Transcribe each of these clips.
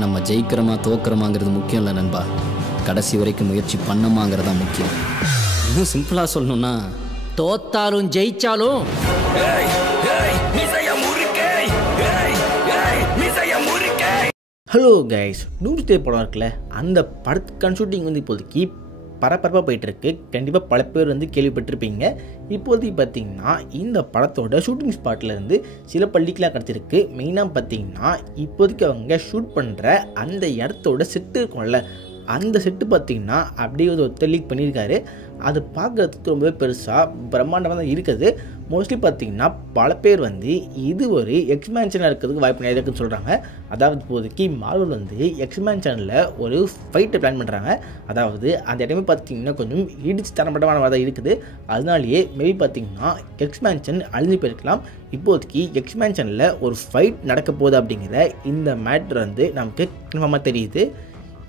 நம்ம ஜெயிக்கிறோமா தோக்குறோமாங்கிறது முக்கியம் இல்லை நண்பா, கடைசி வரைக்கும் முயற்சி பண்ணமாங்கிறதா முக்கியம். இன்னும் சிம்பிளாக சொல்லணும்னா, தோத்தாலும் ஜெயிச்சாலும் ஹலோ கைஸ், டூம்ஸ்டே படம் இருக்குல்ல, அந்த படத்துக்கான ஷூட்டிங் வந்து இப்போதைக்கு பரபரப்பாக போயிட்டுருக்கு. கண்டிப்பாக பல பேர் வந்து கேள்விப்பட்டிருப்பீங்க. இப்போதைக்கு பார்த்திங்கன்னா இந்த படத்தோட ஷூட்டிங் ஸ்பாட்லேருந்து சில பள்ளிக்கெலாம் கிடச்சிருக்கு. மெயினாக பார்த்திங்கன்னா இப்போதைக்கு அவங்க ஷூட் பண்ணுற அந்த இடத்தோட செட்டு இருக்கும்ல, அந்த செட்டு பார்த்திங்கன்னா அப்படியே வந்து ஒருத்தர் லீக் பண்ணியிருக்காரு. அது பார்க்குறதுக்கு ரொம்பவே பெருசாக பிரம்மாண்டமாக தான் இருக்குது. மோஸ்ட்லி பார்த்திங்கன்னா பல பேர் வந்து இது ஒரு எக்ஸ்பேன்ஷனாக இருக்கிறதுக்கு வாய்ப்பு நிறைய இருக்குன்னு சொல்கிறாங்க. அதாவது இப்போதைக்கு மார்வல் வந்து எக்ஸ்பேன்ஷனில் ஒரு ஃபைட்டை பிளான் பண்ணுறாங்க. அதாவது அந்த இடமே பார்த்திங்கன்னா கொஞ்சம் இடிச்சு தரப்பட்டமான தான் இருக்குது. அதனாலேயே மேபி பார்த்திங்கன்னா எக்ஸ்பேன்ஷன் அழிஞ்சு போயிருக்கலாம். இப்போதைக்கு எக்ஸ்பேன்ஷனில் ஒரு ஃபைட் நடக்க போகுது அப்படிங்கிற இந்த மேட்ரு வந்து நமக்கு கன்ஃபார்மாக தெரியுது.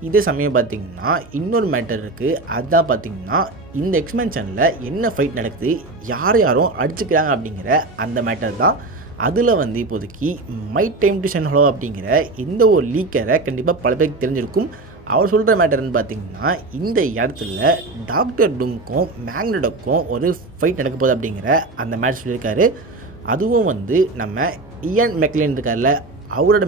இதே சமயம் பார்த்திங்கன்னா இன்னொரு மேட்டர் இருக்குது. அதுதான் பார்த்திங்கன்னா இந்த எக்ஸ்பேன்ஷனில் என்ன ஃபைட் நடக்குது, யாரும் அடிச்சுக்கிறாங்க அப்படிங்கிற அந்த மேட்டர் தான். அதில் வந்து இப்போதைக்கு my time to shine hello அப்படிங்கிற இந்த ஒரு லீக்கரை கண்டிப்பாக பல பேருக்கு தெரிஞ்சிருக்கும். அவர் சொல்கிற மேட்டர்னு பார்த்திங்கன்னா இந்த இடத்துல டாக்டர் டூம்க்கும் மேக்னெட்டோக்கும் ஒரு ஃபைட் நடக்க போகுது அப்படிங்கிற அந்த மேட்ச் சொல்லியிருக்காரு. அதுவும் வந்து நம்ம இயன் மெக்லின் இருக்கார்ல, அவரோட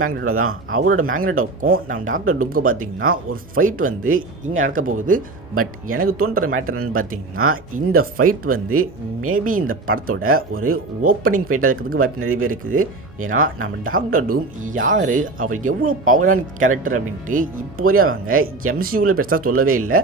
மேக்னெட்டோக்கும் நம்ம டாக்டர் டூம்க்கும் பார்த்திங்கன்னா ஒரு ஃபைட் வந்து இங்கே நடக்க போகுது. பட் எனக்கு தோன்ற மேட்டர் என்னன்னு பார்த்திங்கன்னா இந்த ஃபைட் வந்து மேபி இந்த படத்தோட ஒரு ஓப்பனிங் ஃபைட்டாக இருக்கிறதுக்கு வாய்ப்பு நிறையவே இருக்குது. ஏன்னா நம்ம டாக்டர் டூம் யார், அவர் எவ்வளோ பவரான கேரக்டர் அப்படின்ட்டு இப்போதே அவங்க எம்சியூவில் பெருசாக சொல்லவே இல்லை.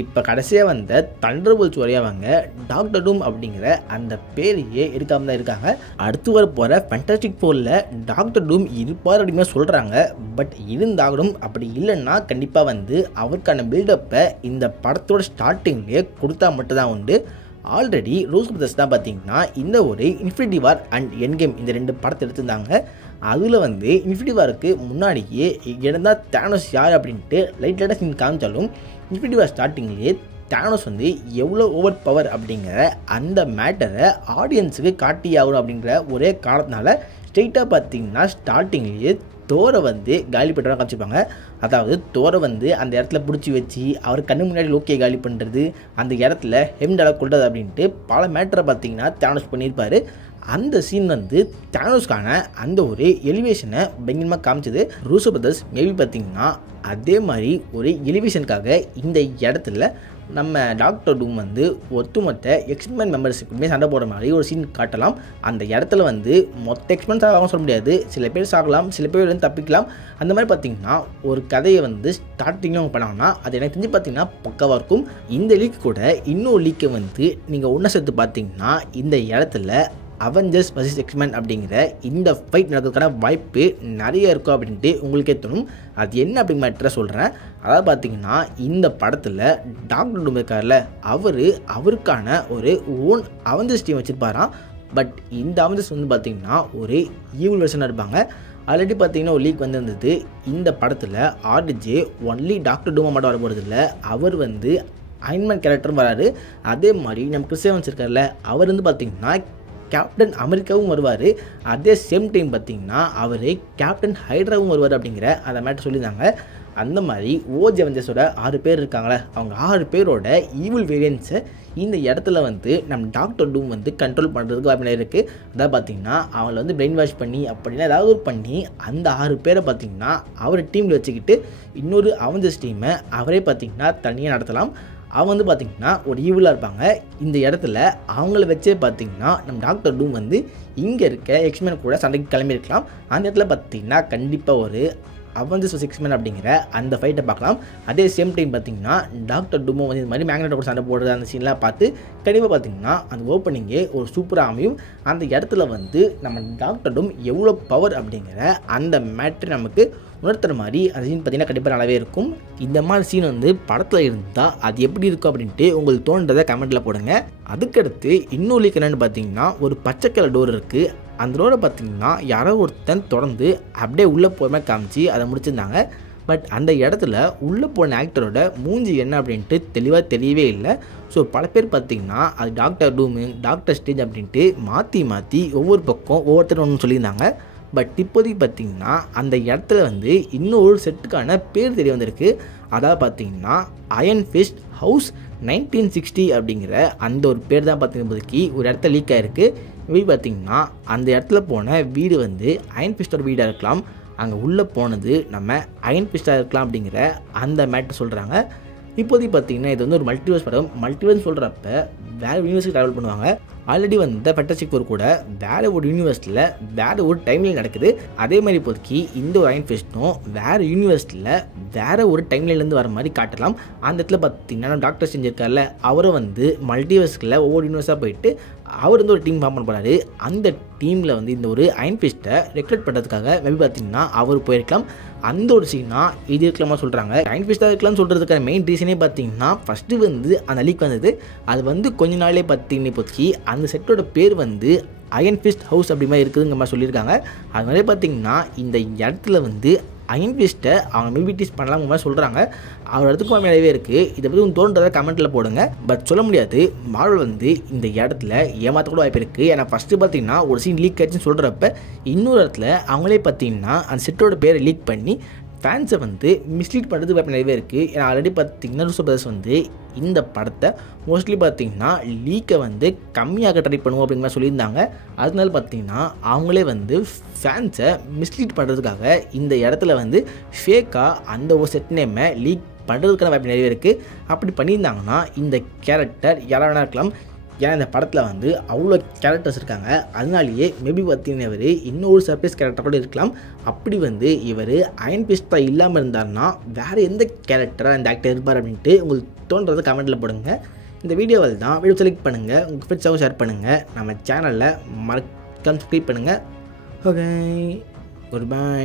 இப்போ கடைசியாக வந்த தண்டர்போல்ட்ஸ் வரையாக அவங்க டாக்டர் டூம் அப்படிங்கிற அந்த பேரையே எடுக்காமல் தான் இருக்காங்க. அடுத்து வர போகிற ஃபேண்டாஸ்டிக் ஃபோரில் டாக்டர் டூம் இருப்பார் அப்படின்னு சொல்கிறாங்க. பட் இருந்தாலும் அப்படி இல்லைன்னா கண்டிப்பாக வந்து அவருக்கான பில்டப்பை இந்த படத்தோட ஸ்டார்டிங்லேயே கொடுத்தா மட்டும்தான் உண்டு. ஆல்ரெடி ரூஸ் பிரதர்ஸ் தான் பார்த்திங்கன்னா இந்த ஒரு infinity war and end game இந்த 2 படத்தை எடுத்திருந்தாங்க. அதில் வந்து இன்ஃபினிட்டி வாருக்கு முன்னாடியே இருந்தால் தேனோஸ் யார் அப்படின்ட்டு லைட்டாக சீன் காமிச்சாலும் இன்ஃபினிட்டி வார் ஸ்டார்டிங்லேயே தேனோஸ் வந்து எவ்வளோ ஓவர் பவர் அப்படிங்கிற அந்த மேட்டரை ஆடியன்ஸுக்கு காட்டி ஆகணும் அப்படிங்கிற ஒரே காரணத்தினால ஸ்ட்ரெயிட்டாக பார்த்திங்கன்னா ஸ்டார்டிங்லேயே தோரை வந்து காலி பண்ணுறவங்க காமிச்சிருப்பாங்க. அதாவது தோரை வந்து அந்த இடத்துல பிடிச்சி வச்சு அவர் கண்ணு முன்னாடி லோக்கியை காலி பண்ணுறது, அந்த இடத்துல ஹெம்டால கொள்றது அப்படின்ட்டு பல மேட்டரை பார்த்திங்கன்னா தேனோஸ் பண்ணியிருப்பார். அந்த சீன் வந்து தேனோஸ்க்கான அந்த ஒரு எலிவேஷனை பயங்கரமாக காமிச்சது. ரூசோ பிரதர்ஸ் மேபி பார்த்திங்கன்னா அதே மாதிரி ஒரு எலிவேஷனுக்காக இந்த இடத்துல நம்ம டாக்டர் டூம் வந்து ஒட்டுமொத்த எக்ஸ்பெரிமெண்ட் மெம்பர்ஸுக்குமே சண்டை போடுற மாதிரி ஒரு சீன் காட்டலாம். அந்த இடத்துல வந்து மொத்த எக்ஸ்பெரிமெண்ட்ஸ் ஆகாமல் சொல்ல முடியாது, சில பேர் சாகலாம், சில பேர் வந்து தப்பிக்கலாம். அந்த மாதிரி பார்த்திங்கன்னா ஒரு கதையை வந்து ஸ்டார்டிங்கில் அவங்க பண்ணாங்கன்னா அது எனக்கு தெரிஞ்சு பார்த்திங்கன்னா பக்காவாக இருக்கும். இந்த லீக் கூட இன்னொரு லீக்கை வந்து நீங்கள் ஒன்று சேர்த்து பார்த்திங்கன்னா இந்த இடத்துல அவெஞ்சர்ஸ் vs எக்ஸ்மேன் அப்படிங்கிற இந்த ஃபைட் நடக்கிறதுக்கான வாய்ப்பு நிறைய இருக்கும் அப்படின்ட்டு உங்களுக்கே தோணும். அது என்ன அப்படிங்கிற மேட்டரை சொல்கிறேன். அதாவது பார்த்திங்கன்னா இந்த படத்தில் டாக்டர் டூம் இருக்கார்ல, அவருக்கான ஒரு ஓன் அவெஞ்சர்ஸ் டீம் வச்சுருப்பாராம். பட் இந்த அவெஞ்சர்ஸ் வந்து பார்த்திங்கன்னா ஒரு ஈவில் வெர்ஷனாக இருப்பாங்க. ஆல்ரெடி பார்த்திங்கன்னா ஒரு லீக் வந்திருந்தது. இந்த படத்தில் ஆர்டிஜே ஒன்லி டாக்டர் டூமை மட்டும் வர போகிறது இல்லை, அவர் வந்து அயன்மேன் கேரக்டரும் வராரு. அதே மாதிரி நம்ம கிறிஸ் எவன்ஸ் இருக்கார்ல, அவர் வந்து பார்த்திங்கன்னா கேப்டன் அமெரிக்காவும் வருவார். அதே சேம் டைம் பார்த்திங்கன்னா அவர் கேப்டன் ஹைட்ராவும் வருவார் அப்படிங்கிற அந்த மேட்டர் சொல்லியிருந்தாங்க. அந்த மாதிரி ஓஜ் அவெஞ்சர்ஸோட 6 பேர் இருக்காங்களே, அவங்க 6 பேரோட ஈவில் வேரியன்ஸை இந்த இடத்துல வந்து நம்ம டாக்டர் டூம் வந்து கண்ட்ரோல் பண்ணுறதுக்கு வாய்ப்பு இருக்குது. அதாவது பார்த்திங்கன்னா அவங்கள வந்து பிரெயின் வாஷ் பண்ணி அப்படின்னா ஏதாவது பண்ணி அந்த 6 பேரை பார்த்திங்கன்னா அவர் டீமில் வச்சுக்கிட்டு இன்னொரு அவெஞ்சர்ஸ் டீமை அவரே பார்த்திங்கன்னா தனியாக நடத்தலாம். அவங்க வந்து பார்த்திங்கன்னா ஒரு ஈவிலாக இருப்பாங்க. இந்த இடத்துல அவங்கள வச்சே பார்த்திங்கன்னா நம்ம டாக்டர் டூம் வந்து இங்கே இருக்க எக்ஸ்மேன் கூட சண்டைக்கு கிளம்பியிருக்கலாம். அந்த இடத்துல பார்த்திங்கன்னா கண்டிப்பாக ஒரு அவெஞ்சர்ஸ் vs எக்ஸ்மேன் அப்படிங்கிற அந்த ஃபைட்டை பார்க்கலாம். அதே சேம் டைம் பார்த்திங்கன்னா டாக்டர் டூமோ வந்து இந்த மாதிரி மேக்னெட்டோ கூட சண்டை போடுறது அந்த சீன்லாம் பார்த்து கண்டிப்பாக பார்த்திங்கன்னா அந்த ஓப்பனிங்கே ஒரு சூப்பராக அமையும். அந்த இடத்துல வந்து நம்ம டாக்டர் டூம் எவ்வளோ பவர் அப்படிங்கிற அந்த மேட்ரு நமக்கு உணர்த்துற மாதிரி அந்த சீன் பார்த்திங்கன்னா கண்டிப்பாக நல்லாவே இருக்கும். இந்த மாதிரி சீன் வந்து படத்தில் இருந்தால் அது எப்படி இருக்கும் அப்படின்ட்டு உங்களுக்கு தோன்றதை கமெண்ட்டில் போடுங்க. அதுக்கடுத்து இன்னொரு லீக் என்னென்னு பார்த்திங்கன்னா ஒரு பச்சை கலர் டோர் இருக்குது. அந்த டோரை பார்த்திங்கன்னா யாரோ ஒருத்தன் தொடர்ந்து அப்படியே உள்ளே போகாமல் காமிச்சு அதை முடிச்சிருந்தாங்க. பட் அந்த இடத்துல உள்ளே போன ஆக்டரோட மூஞ்சி என்ன அப்படின்ட்டு தெளிவாக தெரியவே இல்லை. ஸோ பல பேர் பார்த்திங்கன்னா அது டாக்டர் டூமு, டாக்டர் ஸ்டேஜ் அப்படின்ட்டு மாற்றி ஒவ்வொரு பக்கம் ஒவ்வொருத்தரும் ஒன்று சொல்லியிருந்தாங்க. பட் இப்போதைக்கு பார்த்திங்கன்னா அந்த இடத்துல வந்து இன்னொரு செட்டுக்கான பேர் தெரிய வந்திருக்கு. அதாவது பார்த்திங்கன்னா அயன் ஃபிஸ்ட் ஹவுஸ் 1960 அப்படிங்கிற அந்த ஒரு பேர் தான் பார்த்திங்கன்னா ஒரு இடத்துல லீக் ஆகிருக்கு. இப்படி பார்த்திங்கன்னா அந்த இடத்துல போன வீடு வந்து அயன் ஃபிஸ்டோட வீடாக இருக்கலாம், அங்கே உள்ளே போனது நம்ம அயன் ஃபிஸ்டாக இருக்கலாம் அப்படிங்கிற அந்த மேட்டர் சொல்கிறாங்க. இப்போதைக்கு பார்த்திங்கன்னா இது வந்து ஒரு மல்டிவர்ஸ் படம். மல்டிவர்ஸ் சொல்கிறப்ப வேறு யூனிவர்ஸுக்கு ட்ராவல் பண்ணுவாங்க. ஆல்ரெடி வந்து ஃபேண்டாஸ்டிக் ஃபோர் கூட வேறு ஒரு யூனிவர்ஸில் வேறு ஒரு டைம்லைன் நடக்குது. அதே மாதிரி இப்போதைக்கு இந்த ஒரு அயன் ஃபிஸ்டும் வேறு யூனிவர்ஸில் வேறு ஒரு டைம்லைன்லேருந்து வர மாதிரி காட்டலாம். அந்த இடத்துல பார்த்திங்கன்னா டாக்டர் செஞ்சிருக்கார்ல, அவரும் வந்து மல்டிவர்ஸில் ஒவ்வொரு யூனிவர்ஸாக போயிட்டு அவர் வந்து ஒரு டீம் ஃபார்ம் பண்ண போகிறாரு. அந்த டீமில் வந்து இந்த ஒரு அயன் ஃபிஸ்ட்டை ரெக்ரூட் பண்ணுறதுக்காக மேபி பார்த்திங்கன்னா அவர் போயிருக்கலாம். அந்த ஒரு சீனாக இது இருக்கலாமா சொல்கிறாங்க. அயன் ஃபிஸ்ட்டாக இருக்கலாம்னு சொல்கிறதுக்கான மெயின் ரீசனே பார்த்திங்கன்னா ஃபஸ்ட்டு வந்து அந்த லீக் வந்தது. அது வந்து கொஞ்ச நாளே பார்த்திங்கன்னா இப்போதைக்கு அந்த செட்டோட பேர் வந்து அயன் ஃபிஸ்ட் ஹவுஸ் அப்படி மாதிரி இருக்குதுங்கிற மாதிரி சொல்லியிருக்காங்க. அதனாலே பார்த்திங்கன்னா இந்த இடத்துல வந்து அயன் ஃபிஸ்ட்டை அவங்க மேபி டீஸ் பண்ணலாம் மாதிரி சொல்கிறாங்க. அவர் இடத்துக்கு மேலேயே இருக்குது. இதை பற்றி உங்களுக்கு தோன்றதை கமெண்ட்டில் போடுங்க. பட் சொல்ல முடியாது, மார்வல் வந்து இந்த இடத்துல ஏமாற்ற கூட வாய்ப்பு இருக்குது. ஏன்னா ஃபஸ்ட்டு பார்த்திங்கன்னா ஒரு சீன் லீக் ஆச்சுன்னு சொல்கிறப்ப இன்னொரு இடத்துல அவங்களே பார்த்திங்கன்னா அந்த செட்டோட பேரை லீக் பண்ணி ஃபேன்ஸை வந்து மிஸ்லீட் பண்ணுறது வாய்ப்பு நிறையவே இருக்குது. ஏன்னா ஆல்ரெடி பார்த்திங்கன்னா ரூசோ பிரதர்ஸ் வந்து இந்த படத்தை மோஸ்ட்லி பார்த்திங்கன்னா லீக்கை வந்து கம்மியாக ட்ரை பண்ணுவோம் அப்படிங்கிற மாதிரி சொல்லியிருந்தாங்க. அதனால பார்த்திங்கன்னா அவங்களே வந்து ஃபேன்ஸை மிஸ்லீட் பண்ணுறதுக்காக இந்த இடத்துல வந்து ஃபேக்காக அந்த ஒரு செட் நேமை லீக் பண்ணுறதுக்கான வாய்ப்பு நிறையவே இருக்குது. அப்படி பண்ணியிருந்தாங்கன்னா இந்த கேரக்டர் யாராக வேணா இருக்கலாம். ஏன்னா இந்த படத்தில் வந்து அவ்வளோ கேரக்டர்ஸ் இருக்காங்க. அதனாலேயே மேபி பார்த்தீங்கன்னா இவர் இன்னொரு சர்ப்ரைஸ் கேரக்டர் கூட இருக்கலாம். அப்படி வந்து இவர் அயன் ஃபிஸ்ட்டாக இல்லாமல் இருந்தார்னா வேறு எந்த கேரக்டராக இந்த ஆக்டர் இருப்பார் அப்படின்ட்டு உங்களுக்கு தோன்றதை கமெண்ட்டில் போடுங்க. இந்த வீடியோவில் தான் வீடியோ செலக்ட் பண்ணுங்கள், உங்கள் ஃப்ரெண்ட்ஸாகவும் ஷேர் பண்ணுங்கள், நம்ம சேனலில் மறக்காம சப்ஸ்கிரைப் பண்ணுங்கள். Okay, good bye.